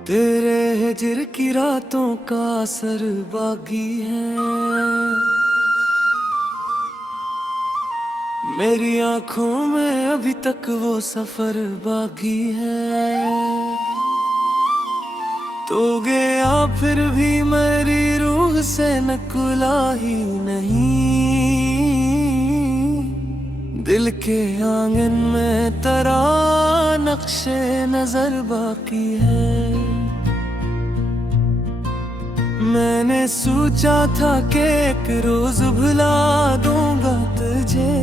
तेरे हिजर की रातों का असर बाकी है। मेरी आंखों में अभी तक वो सफर बाकी है। तो गया फिर भी मेरी रूह से नकुला ही नहीं। दिल के आंगन में तेरा नक्शे नजर बाकी है। मैंने सोचा था कि एक रोज भुला दूंगा तुझे,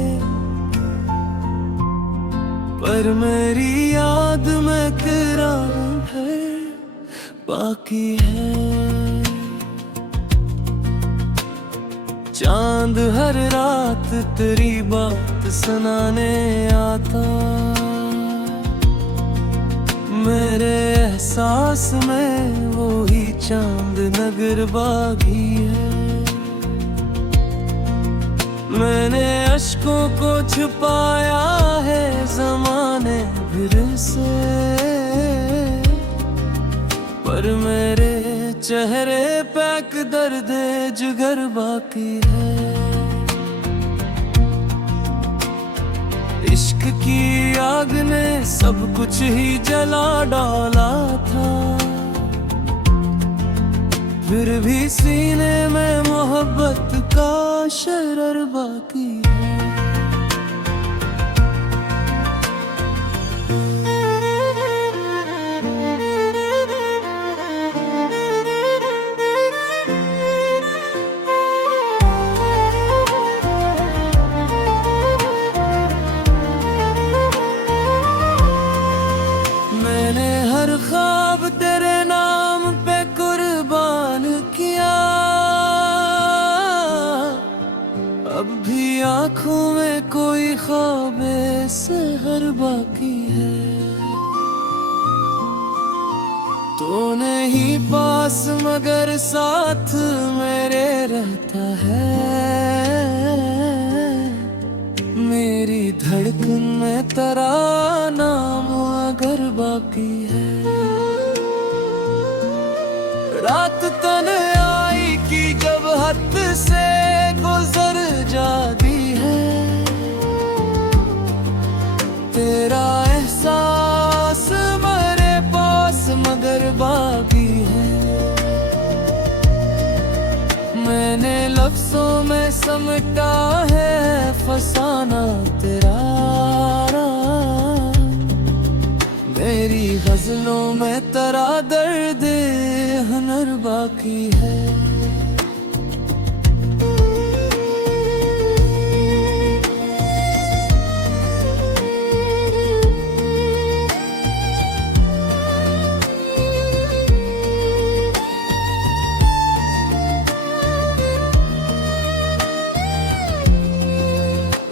पर मेरी याद में तेरा है बाकी है। चांद हर रात तेरी बात सुनाने आता, मेरे एहसास में वो ही चांद नगर बागी है। मैंने अश्कों को छुपाया है ज़माने भर से, पर मेरे चेहरे पे एक दर्द जिगर बाकी है। इश्क की आग ने सब कुछ ही जला डाला था, फिर भी सीने में मोहब्बत का शरर बाकी है। मैंने हर ख्वाब तेरे नाम पे कुर्बान किया, अब भी आंखों में कोई ख्वाबे सहर बाकी है। तो नहीं पास मगर साथ मेरे रहता है, मेरी धड़कन में तेरा नाम अगर बाकी है। रात तन्हाई की जब हद से गुजर जाती है, तेरा एहसास मेरे पास मगर बाकी है। मैंने लफ्जों में समेटा है फसाना तेरा, मेरी गजलों में तेरा दर्द हुनर बाकी है।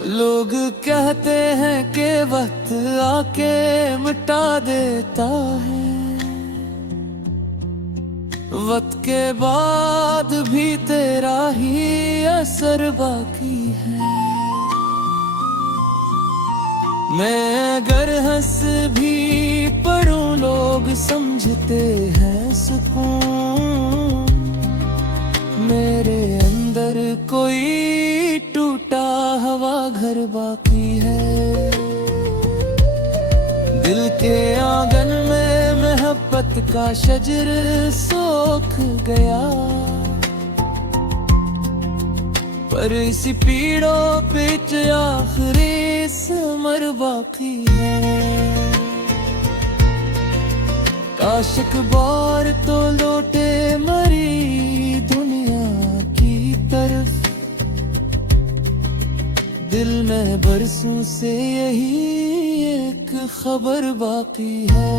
लोग कहते हैं कि वक्त आके मिटा देता है, वक्त के बाद भी तेरा ही असर बाकी है। मैं अगर हंस भी पढ़ूं लोग समझते हैं सुकून, मेरे अंदर कोई टूटा हवा घर बाकी है। दिल के आंगन में मोहब्बत का शजर सूख गया, पर इसी पीड़ों पे आखिरी समर बाकी है। काश एक बार तो लौटे मरी दुनिया की तरफ, दिल में बरसों से यही एक खबर बाकी है।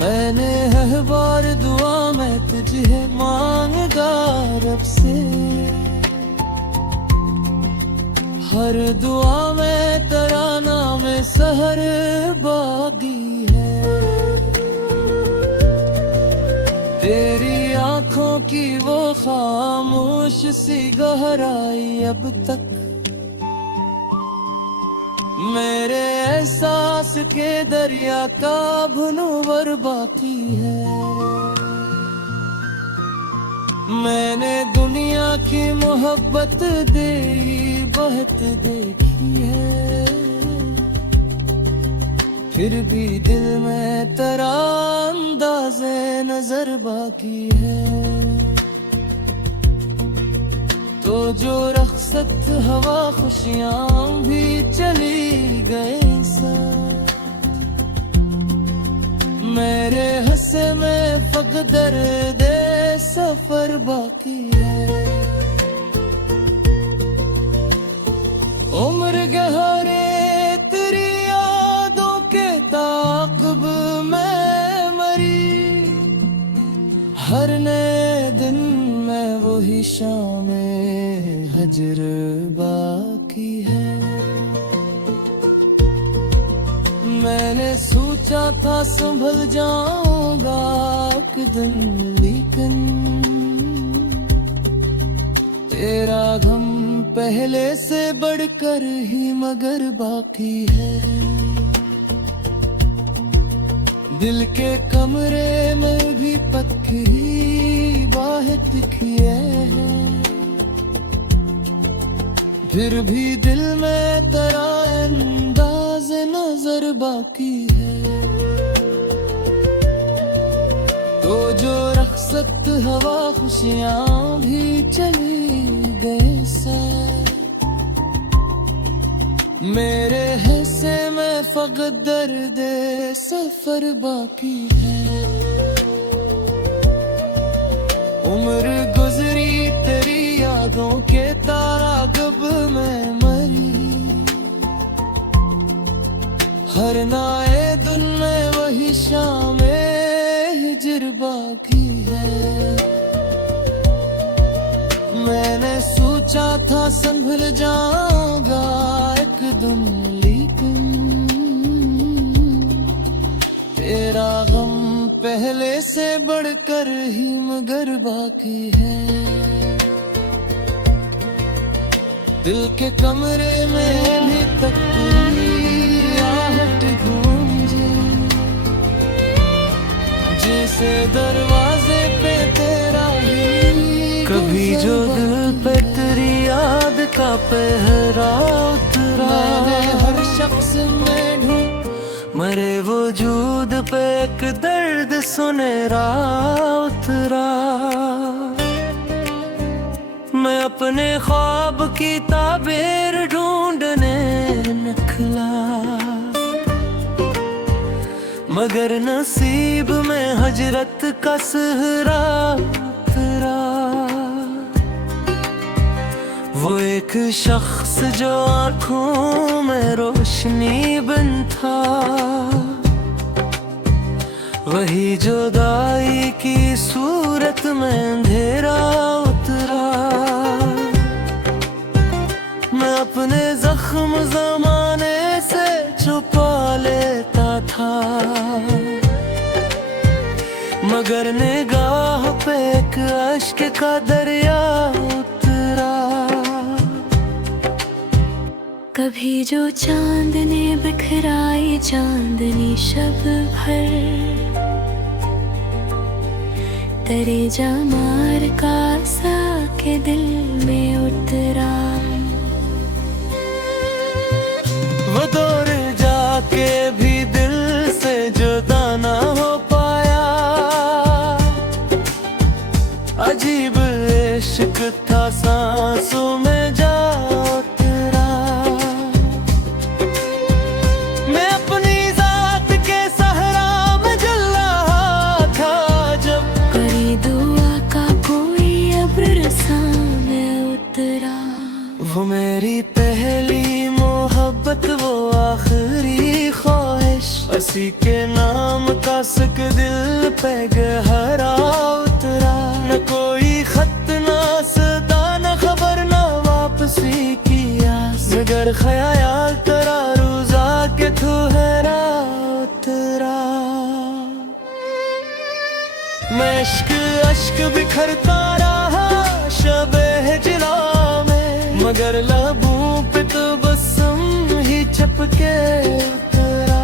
मैंने हर बार दुआ में तुझे मांगा रब से, हर दुआ में तेरा नाम सहर बागी है। तेरी आंखों की वो खामोश सी गहराई अब तक मेरे एहसास के दरिया का भुनवर बाकी है। मैंने दुनिया की मोहब्बत दे बहुत देखी है, फिर भी दिल में तेरा अंदाज़े नजर बाकी है। तो जो रख्सत हवा खुशियाँ भी चली गए साथ, मेरे हंसे में फक़्त दर्द सफर बाकी है। उम्र गहरे तेरी यादों के ताक़ुब में मरी, हर नए दिन में वही शाम हजर बाकी है। मैंने सोचा था संभल जाऊंगा एक दिन, लेकिन तेरा गम पहले से बढ़कर ही मगर बाकी है। दिल के कमरे में भी पत्थरी बात किए हैं, फिर भी दिल में तेरा अंदाज़ नजर बाकी है। तो जो रख्सत हवा खुशियाँ भी चली गए साथ, मेरे हिस्से में फक़्त दर्द सफर बाकी है। उम्र गुजरी तेरी यादों के तारागब में मरी, हर नए दिन में वही शाम हिजर बाकी है। मैंने सोचा था संभल जाऊंगा एक दिन, लेकिन तेरा गम पहले से बढ़कर ही मगर बाकी है। दिल के कमरे में भी तक आहट गूंजे, जैसे दरवाजे पे तेरा ही कभी जो दिल पे तेरी याद का पहरा उतरा, मैंने हर शख्स में ढूंढ मरे वजूद पे एक दर्द सुनेरा उतरा। मैं अपने ख्वाब की ताबीर ढूंढने निकला, मगर नसीब में हजरत का सहरा उतरा। वो एक शख्स जो आँखों में रोशनी बन था, वही जुदाई की सूरत में अंधेरा उतरा। मैं अपने जख्म ज़माने से छुपा लेता था, मगर निगाह पे एक अश्क का दरिया उतरा। कभी जो चांद ने बिखराई चांदनी शब भर, तेरे जमार का सा के दिल में उतरा। वो दौर जाके भी दिल से जुदा ना हो पाया, अजीब इश्क था सांसों में जा उतरा। मैं अपनी जात के सहरा में जल रहा था, जब करी दुआ का कोई अब्र सामने उतरा। वो मेरी पहली मोहब्बत, वो आखिरी ख्वाहिश, उसी के नाम का सिक दिल पे गहरा उतरा। न कोई खत ना सदा, न खबर ना वापसी की आस, मगर ख्याल तेरा रोज़ा के ठहरा उतरा। मैं अश्क बिखरता रहा शबे हिजरा में, मगर लबों पे तो बसम ही छपके उतरा।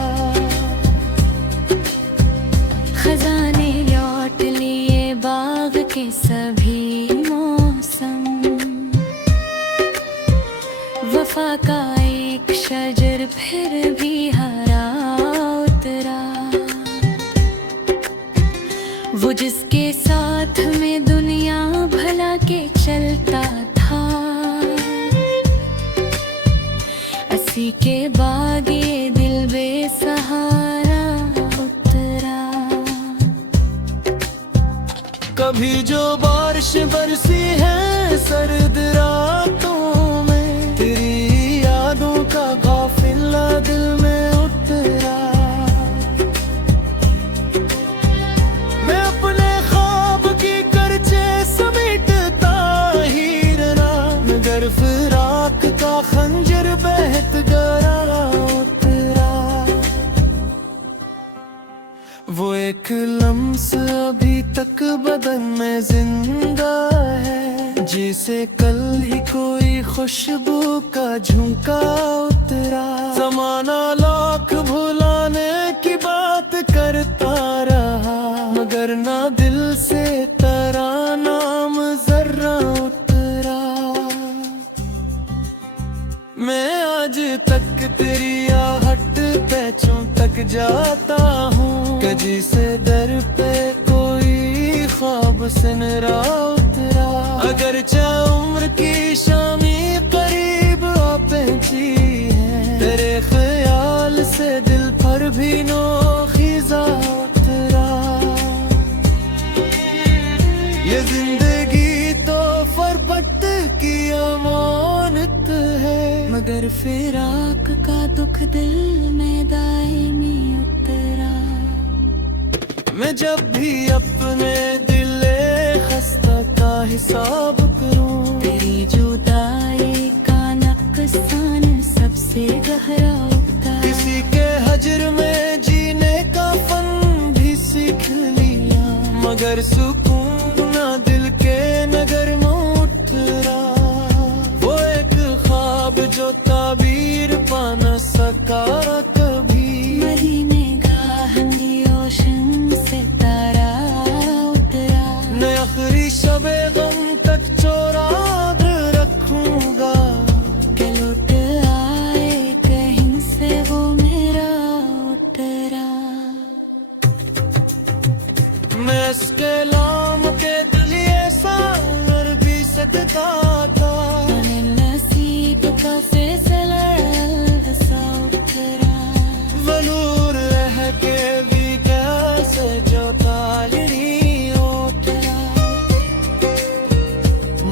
कभी जो बारिश बरसी है सर्द रातों में, तेरी यादों का काफिला दिल में उतरा। मैं अपने ख्वाब की करचे समेटता ही रहा, मगर फिराक का खंजर बहत गया उतरा। वो एक लम्स अभी तक बदन में जिंदा है, जिसे कल ही कोई खुशबू का झुमका उतरा। जमाना लाख भुलाने की बात करता रहा, मगर ना दिल से तेरा नाम जर्रा उतरा। मैं आज तक तेरी आहट पे तक जाता हूँ, कजी से दर पे कोई ख्वाब सिनरा उतरा। अगर चाहे उम्र की शामी करीब आ पहुंची है, तेरे ख्याल से दिल पर भी नो खिजा उतरा। ये जिंदगी तो फरबत की अमानत है, मगर फिराक का दुख दिल में दायमी उतरा। मैं जब भी अपने दिले खस्ता का हिसाब करूं, तेरी जुदाई का नुकसान सबसे गहरा उतरा। किसी के हजर में जीने का फन भी सीख लिया, मगर सुकून ना दिल के नगर में उतरा। वो एक ख्वाब जो ताबीर पा न सका कभी, महीने आखिरी शबे गम तक चोरा रखूंगा, के लौट आए कहीं से वो मेरा उतरा। मैं इसके लाम के लिए सावर भी सकता था, नसीब का फैसला ऐसा उतरा। वनूर रह के भी कैसे जो ताली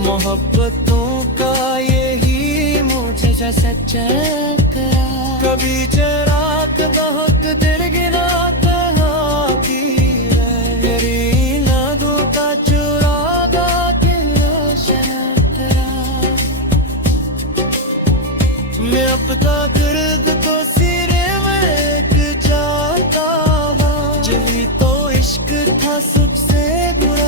मोहब्बतों का यही मुझे सच्चा करा। कभी चराग बहुत देर गिराता की मेरी नादों का चुरागा के शरा। मैं अपना गर्द तो सिरे में एक जाता हूँ, जही तो इश्क था सबसे बुरा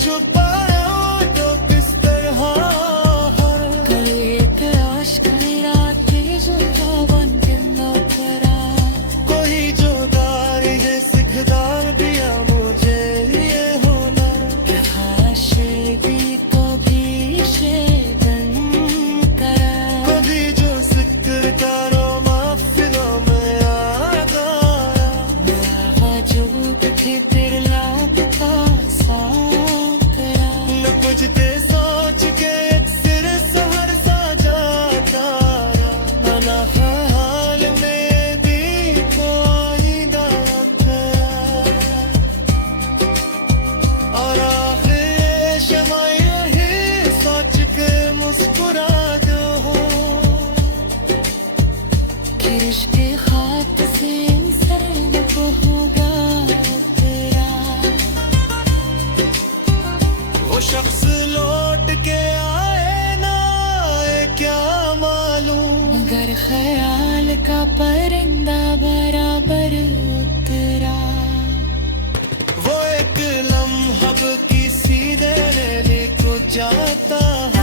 छुपाया तो किस तरह के आश्क राते जो बन के नौकरा। कोई जो दारी है सिखदार दिया मुझे ये होना, भी कभी शेदन करा। कभी जो सिकरदारो माफिलों में आ गया, वजूद के तेरे लाभ का बुझते सोच के सिर सहर सा जाता, मना हाल में भी कोई दर्द। और आखिर शमाई ही सोच के मुस्कुरा दो कि रिश्ते खात से इंसान को होगा तेरा। वो शख्स लौट के आए ना आए क्या मालूम, मगर ख्याल का परिंदा बराबर उतरा। वो एक लम्हा किसी देर को जाता है,